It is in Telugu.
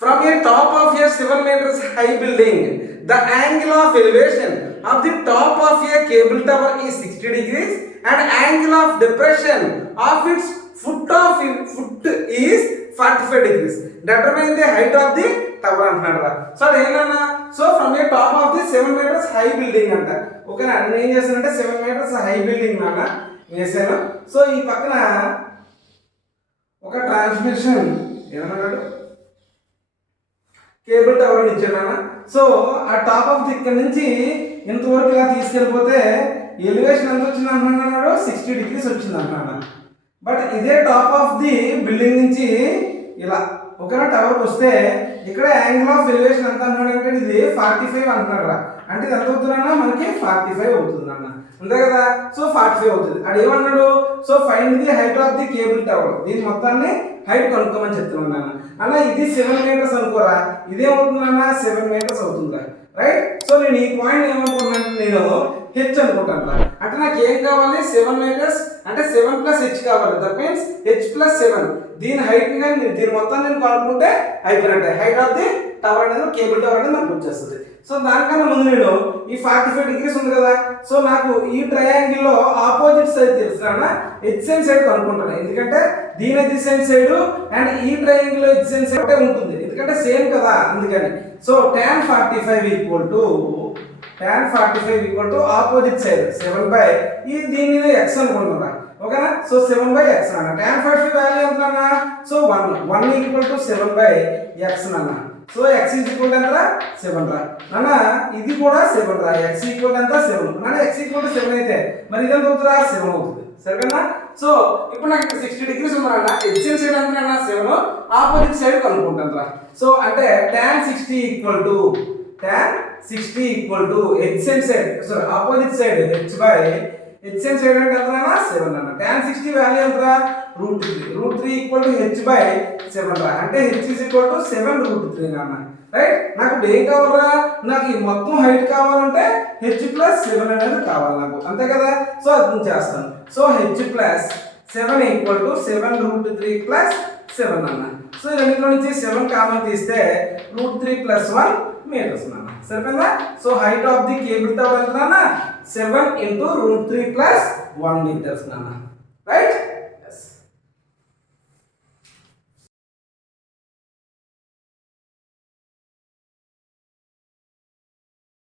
From a top of a 7 meters high building, the angle of elevation of the top of a cable tower is 60 degrees and angle of depression of its foot is 45 degrees. Determine the height of the tower అంటున్నాడు. సో ఏంటన్నా, so from A top of the 7 meters high building అంట. ఓకేనా, నేను ఏం చేశానంటే 7 meters హై బిల్డింగ్ నాన్న వేసాను. సో ఈ పక్కన ఒక ట్రాన్స్మిషన్ ఏమన్నాడు, కేబుల్ టవర్ అని ఇచ్చాడు. సో ఆ టాప్ ఆఫ్ ఇక్కడ నుంచి ఇంతవరకు ఇలా తీసుకెళ్ళిపోతే ఎలివేషన్ ఎంత వచ్చింది అంటున్నాడు, 60 degrees వచ్చింది అంటున్నాడు. బట్ ఇదే టాప్ ఆఫ్ ది బిల్డింగ్ నుంచి ఇలా ఒకవేళ టవర్కి వస్తే ఇక్కడ యాంగిల్ ఆఫ్ ఎలివేషన్ ఎంత అంటున్నాడు అంటే ఇది 45 అంటున్నాడు. అంటే ఇది ఎంత అవుతుందన్నా, మనకి 45 అవుతుంది అన్న, అంతే కదా. సో 45 అవుతుంది. అది ఏమన్నాడు, so find the height of the cable tower, దీని మొత్తాన్ని హైట్ కనుక్కోమని చెప్తున్నాను అన్న. ఇది 7 meters అనుకోరా, ఇదేమవుతుందన్న 7 meters అవుతుందా, రైట్. సో నేను ఈ పాయింట్ ఏమనుకున్నాను, నేను హెచ్ అనుకుంటాను. అంటే నాకు ఏం కావాలి, 7 meters అంటే 7 + h కావాలి. That means h+7. దీని హైట్ కానీ దీని మొత్తం నేను కనుక్కుంటే అయిపోయినట్టే. హైట్ ఆఫ్ ది టవర్ అనేది కేబుల్ టవర్ అనేది మనకు వచ్చేస్తుంది. సో దానికన్నా ముందు నేను ఈ 45 degrees ఉంది కదా, సో నాకు ఈ ట్రయాంగిల్ లో ఆపోజిట్ సైడ్ తెలుసునా, ఎడ్జెసెంట్ సైడ్ కనుక్కుంటాను. ఎందుకంటే దీని ఎడ్జెసెంట్ సైడ్ అండ్ ఈ ట్రయాంగిల్ లో ఎడ్జెసెంట్ సైడ్ ఒకటే ఉంటుంది, ఎందుకంటే సేమ్ కదా, అందుకని. సో tan 45 ఆపోజిట్ సైడ్ 7 ఈ దీని x అనుకుంటున్నా. ఓకేనా, సో 7/x అన్న. tan 45 వాల్యూ ఎంత అన్న, సో 1 = 7/x అన్న. సో x = ఎంత, 7 రా అన్న. ఇది కూడా 7 రా, x = ఎంత, 7 అన్న. x = 7 అయితే మరి ఇది ఎంత అవుతుందా, 7 అవుతుంది. సరేనా. సో ఇప్పుడు నాకు 60 degrees ఉందన్న, ఎడ్జెసెంట్ సైడ్ ఎంత అన్న 7, ఆపోజిట్ సైడ్ కనుక్కుంటాను రా. సో అంటే tan 60 = adjacent side, sorry opposite side adjacent side అంటే ఎంత అన్న, 7 అన్న. tan 60 వాల్యూ ఎంత, √3 = h/7 రా. అంటే h = 7√3 అన్న, రైట్. నాకు ఏం కావాలరా, నాకు ఈ మొత్తం హైట్ కావాలంటే h+7 అనేది కావాలి నాకు, అంతే కదా. సో అది చేస్తాను. సో h+7 = 7√3 + 7 అన్న. సో ఈ రెండింటిలో నుంచి 7 కామన్ తీస్తే √3 + 1 meters అన్న. సరిపోయిందా. So height of the cable tower ఎంత అన్న, 7 × √3 + 1 meters అన్న, రైట్.